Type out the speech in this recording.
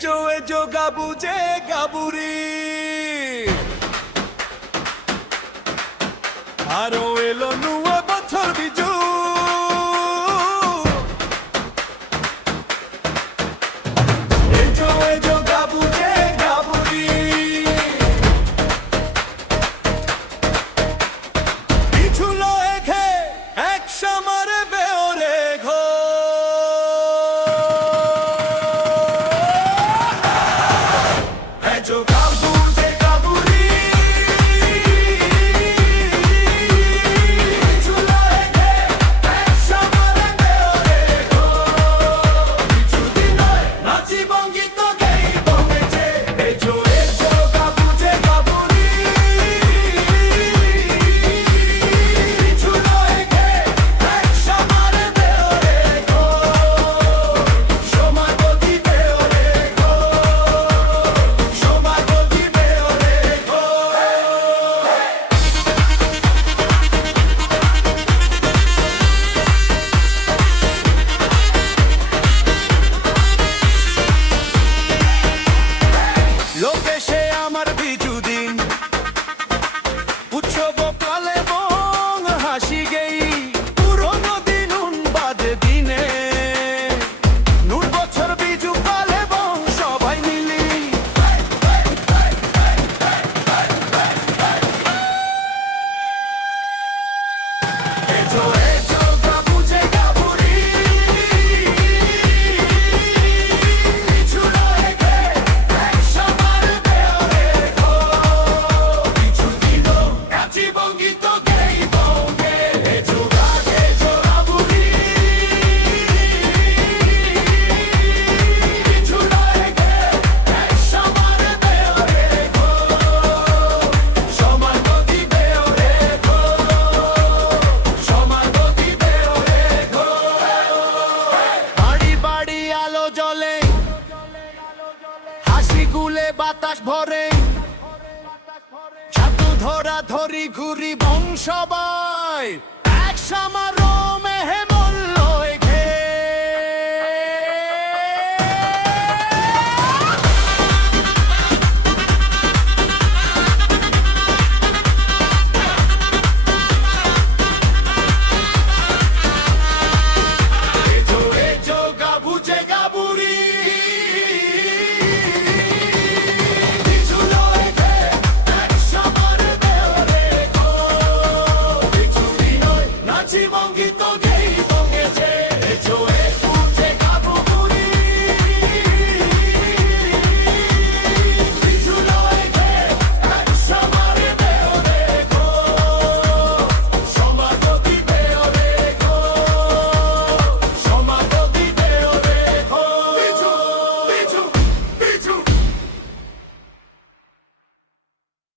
এজো গাবু যে গাবুরি আরো এলো নুয়া বছর বিজু এজো গাবু যে গাবুরি পিছুলো এখে এক সামারে বেওরে ঘো এজো গাবু যে গাবুরি পিছুলো এখে এক সামারে বেওরে ঘো কিছু দিন নাচি বঙ্গিত গেই বঙ্গেছে এজো গাবু যে গাবুরি পিছুলো এখে এক সামারে বেওরে ঘো সময় গতি বেওরে ঘো সময় গতি বেওরে ঘো লোকে সে আমার বিজু দিন উৎসব কালে বং হাসি গেই পুরনো দিন বাদে দিনে নূর বছর বিজু কালে বং সবাই মিলি এজো গাবু যে গাবুরি পিছুলো এখে এক সামারে বেওরে ঘো কিছু দিন নাচি বঙ্গিত গেই বঙ্গে এজো গাবুরি পিছুলো এখে এক সামারে বেওরে ঘো সময় গতি বেওরে ঘো সময় গতি বেওরে ঘো বাড়ি বাড়ি আলো জ্বলে হাসি গুলে বাতাস ভরে জাদু ধরা ধরি ঘুরি বংশবাই এক সমারোহ